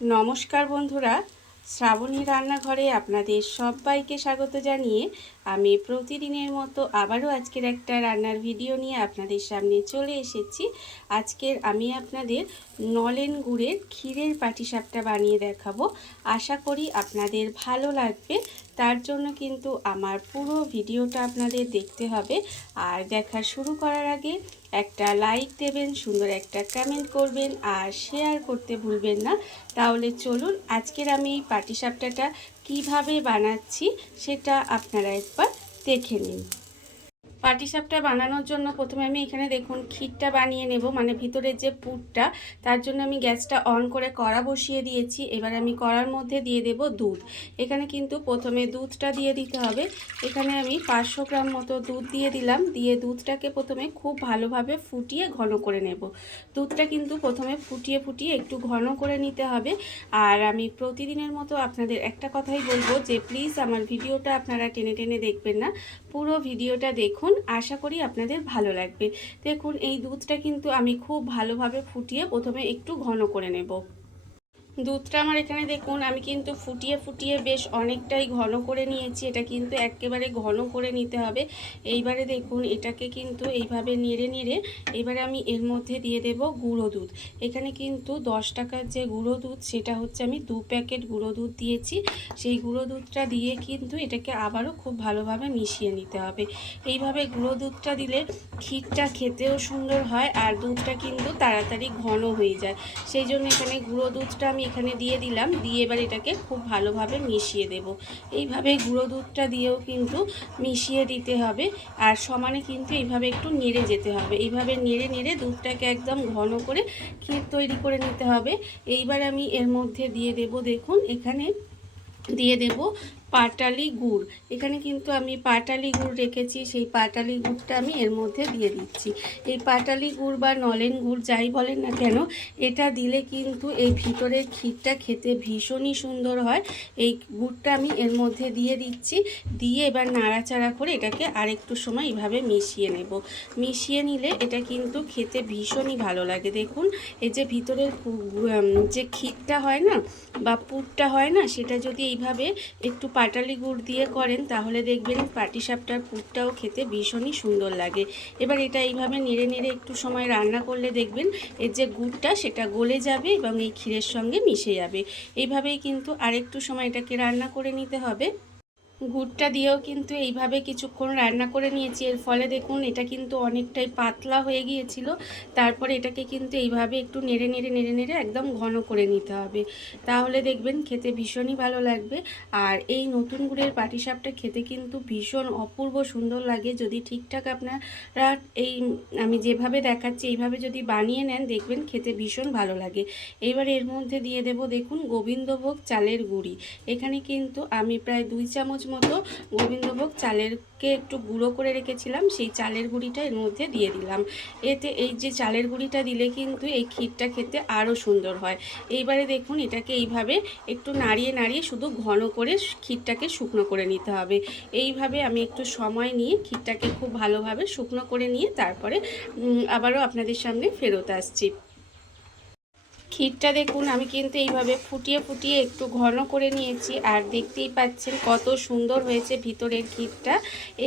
নমস্কার বন্ধুরা শ্রাবণী রান্নাঘরে আপনাদের সবাইকে স্বাগত জানিয়ে আমি প্রতিদিনের মতো আবারও আজকের একটা রান্নার ভিডিও নিয়ে আপনাদের সামনে চলে এসেছি। আজকের আমি আপনাদের নলেন গুড়ের ক্ষীরের পাটিসাপটা বানিয়ে দেখাবো। আশা করি আপনাদের ভালো লাগবে। তার জন্য কিন্তু আমার পুরো ভিডিওটা আপনাদের দেখতে হবে। আর দেখা শুরু করার আগে একটা লাইক দেবেন, সুন্দর একটা কমেন্ট করবেন, আর শেয়ার করতে ভুলবেন না। তাহলে চলুন আজকের আমি এই পাটিসাপটাটা কীভাবে বানাচ্ছি সেটা আপনারা একবার দেখে নিন। পাটিসাপটা বানানোর জন্য প্রথমে আমি এখানে দেখুন ক্ষীরটা বানিয়ে নেব মানে ভিতরের যে পুরটা, তার জন্য আমি গ্যাসটা অন করে কড়া বসিয়ে দিয়েছি। এবার আমি কড়ার মধ্যে দিয়ে দেব দুধ। এখানে কিন্তু প্রথমে দুধটা দিয়ে দিতে হবে। এখানে আমি পাঁচশো গ্রাম মতো দুধ দিয়ে দিলাম। দিয়ে দুধটাকে প্রথমে খুব ভালোভাবে ফুটিয়ে ঘন করে নেব। দুধটা কিন্তু প্রথমে ফুটিয়ে ফুটিয়ে একটু ঘন করে নিতে হবে। আর আমি প্রতিদিনের মতো আপনাদের একটা কথাই বলব যে, প্লিজ আমার ভিডিওটা আপনারা টেনে টেনে দেখবেন না। পুরো ভিডিওটা দেখুন। আশা করি আপনাদের ভালো লাগবে। দেখুন, এই দুধটা কিন্তু আমি খুব ভালোভাবে ফুটিয়ে প্রথমে একটু ঘন করে নেব। দুধটা আমার এখানে দেখুন, আমি কিন্তু ফুটিয়ে ফুটিয়ে বেশ অনেকটাই ঘন করে নিয়েছি। এটা কিন্তু একেবারে ঘন করে নিতে হবে। এইবারে দেখুন, এটাকে কিন্তু এইভাবে নেড়ে নেড়ে এবারে আমি এর মধ্যে দিয়ে দেব গুঁড়ো দুধ। এখানে কিন্তু দশ টাকার যে গুঁড়ো দুধ, সেটা হচ্ছে আমি দু প্যাকেট গুঁড়ো দুধ দিয়েছি। সেই গুঁড়ো দুধটা দিয়ে কিন্তু এটাকে আবারও খুব ভালোভাবে মিশিয়ে নিতে হবে। এইভাবে গুঁড়ো দুধটা দিলে ক্ষীরটা খেতেও সুন্দর হয় আর দুধটা কিন্তু তাড়াতাড়ি ঘন হয়ে যায়। সেই জন্য এখানে গুঁড়ো দুধটা আমি এখানে দিয়ে দিলাম, দিয়ে এবার এটাকে খুব ভালোভাবে মিশিয়ে দেব। এইভাবে গুঁড়ো দুধটা দিয়েও কিন্তু মিশিয়ে দিতে হবে আর সমানে কিন্তু এইভাবে একটু নেড়ে যেতে হবে। এইভাবে নেড়ে নেড়ে দুধটাকে একদম ঘন করে ক্ষীর তৈরি করে নিতে হবে। এইবার আমি এর মধ্যে দিয়ে দেব, দেখুন, এখানে দিয়ে দেব পাটালি গুড়। এখানে কিন্তু আমি পাটালি গুড় রেখেছি, সেই পাটালি গুড়টা আমি এর মধ্যে দিয়ে দিচ্ছি। এই পাটালি গুড় বা নলেন গুড় যাই বলেন না কেন, এটা দিলে কিন্তু এই ভিতরের ক্ষীরটা খেতে ভীষণই সুন্দর হয়। এই গুড়টা আমি এর মধ্যে দিয়ে দিচ্ছি, দিয়ে এবার নাড়াচাড়া করে এটাকে আরেকটু সময় এইভাবে মিশিয়ে নেব। মিশিয়ে নিলে এটা কিন্তু খেতে ভীষণই ভালো লাগে। দেখুন, এই যে ভিতরের যে ক্ষীরটা হয় না বা পুরটা হয় না, সেটা যদি এইভাবে একটু পাটালি গুড় দিয়ে করেন, তাহলে দেখবেন পাটি সাপটার পুরটাও খেতে ভীষণই সুন্দর লাগে। এবার এটা এইভাবে নেড়ে নেড়ে একটু সময় রান্না করলে দেখবেন এর যে গুড়টা সেটা গলে যাবে এবং এই ক্ষীরের সঙ্গে মিশে যাবে। এইভাবেই কিন্তু আরেকটু সময় এটাকে রান্না করে নিতে হবে। গুড়টা দিয়েও কিন্তু এইভাবে কিছুক্ষণ রান্না করে নিয়েছি। এর ফলে দেখুন, এটা কিন্তু অনেকটাই পাতলা হয়ে গিয়েছিল। তারপরে এটাকে কিন্তু এইভাবে একটু নেড়ে নেড়ে নেড়ে নেড়ে একদম ঘন করে নিতে হবে। তাহলে দেখবেন খেতে ভীষণই ভালো লাগবে। আর এই নতুন গুড়ের পাটিসাপটা খেতে কিন্তু ভীষণ অপূর্ব সুন্দর লাগে। যদি ঠিকঠাক আপনারা এই, আমি যেভাবে দেখাচ্ছি, এইভাবে যদি বানিয়ে নেন, দেখবেন খেতে ভীষণ ভালো লাগে। এবার এর মধ্যে দিয়ে দেব দেখুন গোবিন্দভোগ চালের গুঁড়ি। এখানে কিন্তু আমি প্রায় দুই চামচ মতো গোবিন্দভোগ চালেরকে একটু গুঁড়ো করে রেখেছিলাম, সেই চালের গুঁড়িটা এর মধ্যে দিয়ে দিলাম। এতে এই যে চালের গুঁড়িটা দিলে কিন্তু এই ক্ষীরটা খেতে আরও সুন্দর হয়। এইবারে দেখুন এটাকে এইভাবে একটু নাড়িয়ে নাড়িয়ে শুধু ঘন করে ক্ষীরটাকে শুকনো করে নিতে হবে। এইভাবে আমি একটু সময় নিয়ে ক্ষীরটাকে খুব ভালোভাবে শুকনো করে নিয়ে তারপরে আবারও আপনাদের সামনে ফেরত আসছি। ক্ষীরটা দেখুন, আমি কিন্তু এইভাবে ফুটিয়ে ফুটিয়ে একটু ঘন করে নিয়েছি আর দেখতেই পাচ্ছেন কত সুন্দর হয়েছে ভিতরের ক্ষীরটা।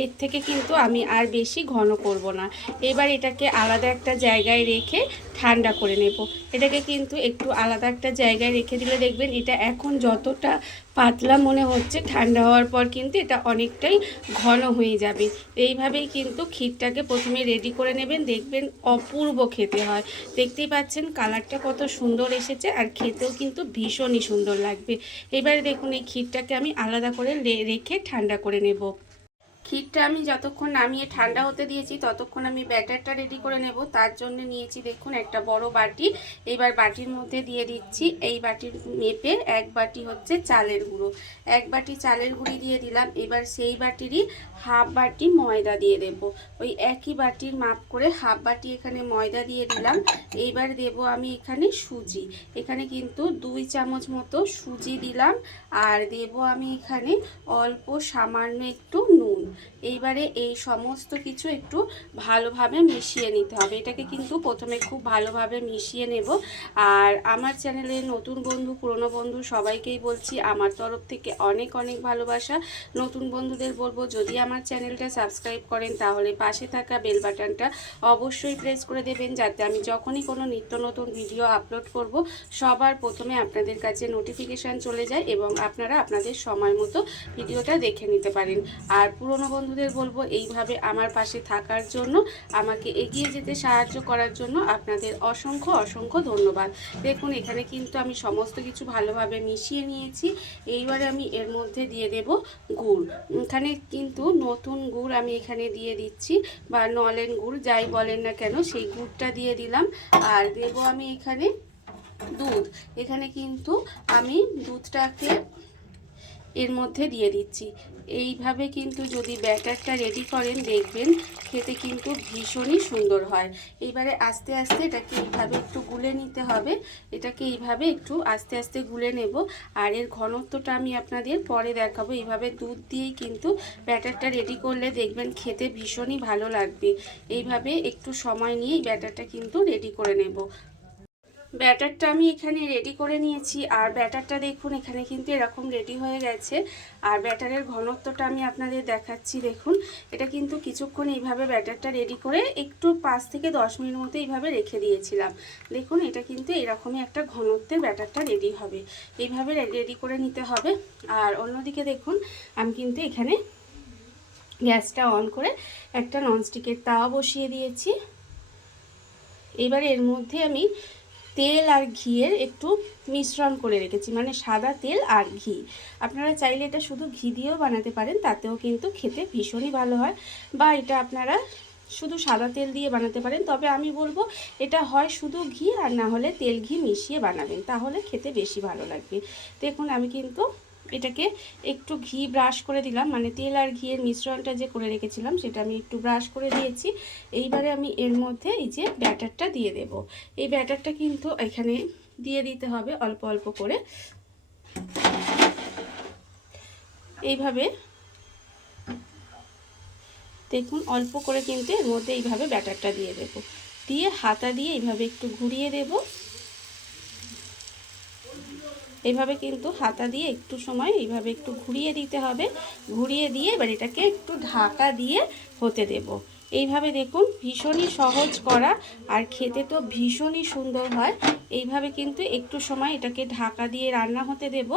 এর থেকে কিন্তু আমি আর বেশি ঘন করব না। এবার এটাকে আলাদা একটা জায়গায় রেখে ঠান্ডা করে নেব। এটাকে কিন্তু একটু আলাদা একটা জায়গায় রেখে দিলে দেখবেন এটা এখন যতটা পাতলা মনে হচ্ছে, ঠান্ডা হওয়ার পর কিন্তু এটা অনেকটাই ঘন হয়ে যাবে। এইভাবেই কিন্তু ক্ষীরটাকে প্রথমে রেডি করে নেবেন, দেখবেন অপূর্ব খেতে হয়। দেখতেই পাচ্ছেন কালারটা কত সুন্দর এসেছে আর খেতেও কিন্তু ভীষণই সুন্দর লাগবে। এবারে দেখুন এই ক্ষীরটাকে আমি আলাদা করে রেখে ঠান্ডা করে নেব। ক্ষীরটা আমি যতক্ষণ নামিয়ে ঠান্ডা হতে দিয়েছি, ততক্ষণ আমি ব্যাটারটা রেডি করে নেব। তার জন্য নিয়েছি দেখুন একটা বড় বাটি। এবার বাটির মধ্যে দিয়ে দিচ্ছি এই বাটির মেপে এক বাটি হচ্ছে চালের গুঁড়ো। এক বাটি চালের গুঁড়ি দিয়ে দিলাম। এবার সেই বাটিরই হাফ বাটি ময়দা দিয়ে দেব। ওই একই বাটির মাপ করে হাফ বাটি এখানে ময়দা দিয়ে দিলাম। এইবার দেব আমি এখানে সুজি। এখানে কিন্তু দুই চামচ মতো সুজি দিলাম। আর দেব আমি এখানে অল্প সামান্য একটু নুন। এইবারে এই সমস্ত কিছু একটু ভালোভাবে মিশিয়ে নিতে হবে। এটাকে কিন্তু প্রথমে খুব ভালোভাবে মিশিয়ে নেব। আর আমার চ্যানেলে নতুন বন্ধু, পুরনো বন্ধু সবাইকেই বলছি, আমার তরফ থেকে অনেক অনেক ভালোবাসা। নতুন বন্ধুদের বলব, যদি আমার চ্যানেলটা সাবস্ক্রাইব করেন, তাহলে পাশে থাকা বেল বাটনটা অবশ্যই প্রেস করে দেবেন, যাতে আমি যখনই কোনো নিত্য নতুন ভিডিও আপলোড করব, সবার প্রথমে আপনাদের কাছে নোটিফিকেশান চলে যায় এবং আপনারা আপনাদের সময় মতো ভিডিওটা দেখে নিতে পারেন। আর পুরনো বন্ধুদের বলব, এইভাবে আমার পাশে থাকার জন্য, আমাকে এগিয়ে যেতে সাহায্য করার জন্য আপনাদের অসংখ্য অসংখ্য ধন্যবাদ। দেখুন, এখানে কিন্তু আমি সমস্ত কিছু ভালোভাবে মিশিয়ে নিয়েছি। এইবারে আমি এর মধ্যে দিয়ে দেব গুড়। এখানে কিন্তু নতুন গুড় আমি এখানে দিয়ে দিচ্ছি, বা নলেন গুড়, যাই বলেন না কেন, সেই গুড়টা দিয়ে দিলাম। আর দেব আমি এখানে দুধ। এখানে কিন্তু আমি দুধটাকে এর মধ্যে দিয়ে দিচ্ছি। এইভাবে কিন্তু যদি ব্যাটারটা রেডি করেন, দেখবেন খেতে কিন্তু ভীষণই সুন্দর হয়। এবারে আস্তে আস্তে এটাকে এইভাবে একটু গুলে নিতে হবে। এটাকে এইভাবে একটু আস্তে আস্তে গুলে নেব। আর এর ঘনত্বটা আমি আপনাদের পরে দেখাবো। এইভাবে দুধ দিয়েই কিন্তু ব্যাটারটা রেডি করলে দেখবেন খেতে ভীষণই ভালো লাগবে। এইভাবে একটু সময় নিয়েই ব্যাটারটা কিন্তু রেডি করে নেব। ব্যাটারটা আমি এখানে রেডি করে নিয়েছি। আর ব্যাটারটা দেখুন, এখানে কিন্তু এরকম রেডি হয়ে গেছে। আর ব্যাটারের ঘনত্বটা আমি আপনাদের দেখাচ্ছি, দেখুন। এটা কিন্তু কিছুক্ষণ এইভাবে ব্যাটারটা রেডি করে একটু পাঁচ থেকে দশ মিনিট মতো এইভাবে রেখে দিয়েছিলাম। দেখুন, এটা কিন্তু এরকমই একটা ঘনত্বের ব্যাটারটা রেডি হবে। এইভাবে রেডি করে নিতে হবে। আর অন্যদিকে দেখুন, আমি কিন্তু এখানে গ্যাসটা অন করে একটা ননস্টিকের তাওয়া বসিয়ে দিয়েছি। এবার এর মধ্যে আমি তেল আর ঘিয়ের একটু মিশ্রণ করে রেখেছি মানে সাদা তেল আর ঘি। আপনারা চাইলে এটা শুধু ঘি দিয়েও বানাতে পারেন, তাতেও কিন্তু খেতে ভীষণই ভালো হয়। বা এটা আপনারা শুধু সাদা তেল দিয়ে বানাতে পারেন, তবে আমি বলব এটা হয় শুধু ঘি আর না হলে তেল ঘি মিশিয়ে বানাবেন, তাহলে খেতে বেশি ভালো লাগবে। দেখুন, আমি কিন্তু এটাকে একটু ঘি ব্রাশ করে দিলাম। মানে তেল আর ঘিয়ের মিশ্রণটা যে করে রেখেছিলাম, সেটা আমি একটু ব্রাশ করে দিয়েছি। এইবারে আমি এর মধ্যে এই যে ব্যাটারটা দিয়ে দেব। এই ব্যাটারটা কিন্তু এখানে দিয়ে দিতে হবে অল্প অল্প করে। এইভাবে দেখুন, অল্প করে কিন্তু এর মধ্যে এইভাবে ব্যাটারটা দিয়ে দেব। দিয়ে হাতা দিয়ে এইভাবে একটু ঘুরিয়ে দেবো। এইভাবে কিন্তু হাতা দিয়ে একটু সময় এইভাবে একটু ঘুরিয়ে দিতে হবে। ঘুরিয়ে দিয়ে এবার এটাকে একটু ঢাকা দিয়ে হতে দেব। এইভাবে দেখুন ভীষণই সহজ করা আর খেতে তো ভীষণই সুন্দর হয়। এইভাবে কিন্তু একটু সময় এটাকে ঢাকা দিয়ে রান্না হতে দেবো।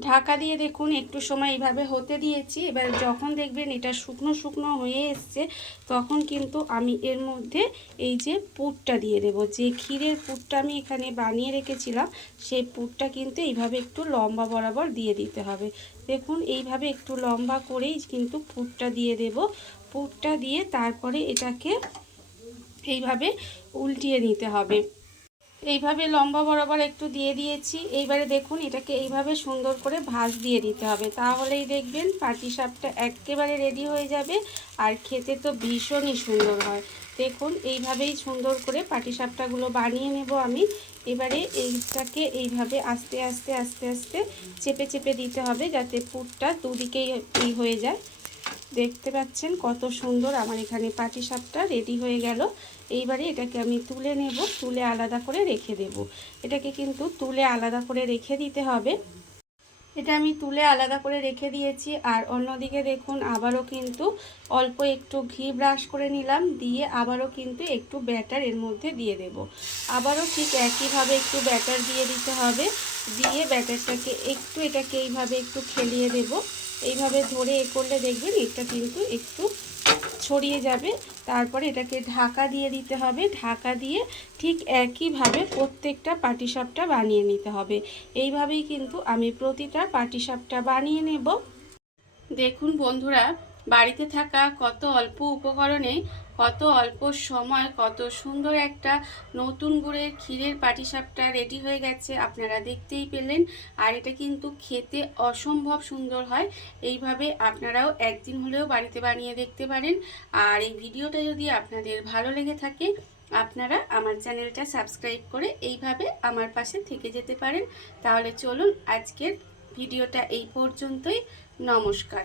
ঢাকা দিয়ে দেখুন, একটু সময় এইভাবে হতে দিয়েছি। এবার যখন দেখবেন এটা শুকনো শুকনো হয়ে এসছে, তখন কিন্তু আমি এর মধ্যে এই যে পুরটা দিয়ে দেব। যে ক্ষীরের পুরটা আমি এখানে বানিয়ে রেখেছিলাম, সেই পুরটা কিন্তু এইভাবে একটু লম্বা বরাবর দিয়ে দিতে হবে। দেখুন, এইভাবে একটু লম্বা করেই কিন্তু পুরটা দিয়ে দেব। পুরটা দিয়ে তারপরে এটাকে এইভাবে উল্টিয়ে নিতে হবে। এইভাবে লম্বা বরাবর একটু দিয়ে দিয়েছি। এইবারে দেখুন, এটাকে এইভাবে সুন্দর করে ভাজ দিয়ে দিতে হবে। তাহলেই দেখবেন পাটি সাপটা একেবারে রেডি হয়ে যাবে আর খেতে তো ভীষণই সুন্দর হয়। দেখুন, এইভাবেই সুন্দর করে পাটি সাপটাগুলো বানিয়ে নেব আমি। এবারে এইটাকে এইভাবে আস্তে আস্তে আস্তে আস্তে চেপে চেপে দিতে হবে যাতে পুরটা দুদিকেই হয়ে যায়। দেখতে পাচ্ছেন কত সুন্দর আমার এখানে পাটি সাপটা রেডি হয়ে গেল। এইবারে এটাকে আমি তুলে নেব, তুলে আলাদা করে রেখে দেব। এটাকে কিন্তু তুলে আলাদা করে রেখে দিতে হবে। এটা আমি তুলে আলাদা করে রেখে দিয়েছি। আর অন্যদিকে দেখুন, আবারও কিন্তু অল্প একটু ঘি ব্রাশ করে নিলাম, দিয়ে আবারও কিন্তু একটু ব্যাটার এর মধ্যে দিয়ে দেব। আবারও ঠিক একইভাবে একটু ব্যাটার দিয়ে দিতে হবে। দিয়ে ব্যাটারটাকে একটু এটাকে এইভাবে একটু খেলিয়ে দেব। এইভাবে ধরে এ করলে দেখবেন এটা কিন্তু একটু ছড়িয়ে যাবে। তারপরে এটাকে ঢাকা দিয়ে দিতে হবে। ঢাকা দিয়ে ঠিক একইভাবে প্রত্যেকটা পাটিসাপটা বানিয়ে নিতে হবে। এইভাবেই কিন্তু আমি প্রতিটা পাটিসাপটা বানিয়ে নেব। দেখুন বন্ধুরা, বাড়িতে থাকা কত অল্প উপকরণে কত অল্প সময়, কত সুন্দর একটা নতুন গুড়ের ক্ষীরের পাটিসাপটা রেডি হয়ে গেছে, আপনারা দেখতেই পেলেন। আর এটা কিন্তু খেতে অসম্ভব সুন্দর হয়, এইভাবে আপনারাও একদিন হলেও বাড়িতে বানিয়ে দেখতে পারেন। আর এই ভিডিওটা যদি আপনাদের ভালো লেগে থাকে, আপনারা আমার চ্যানেলটা সাবস্ক্রাইব করে এইভাবে আমার পাশে থেকে যেতে পারেন। তাহলে চলুন, আজকের ভিডিওটা এই পর্যন্তই। নমস্কার।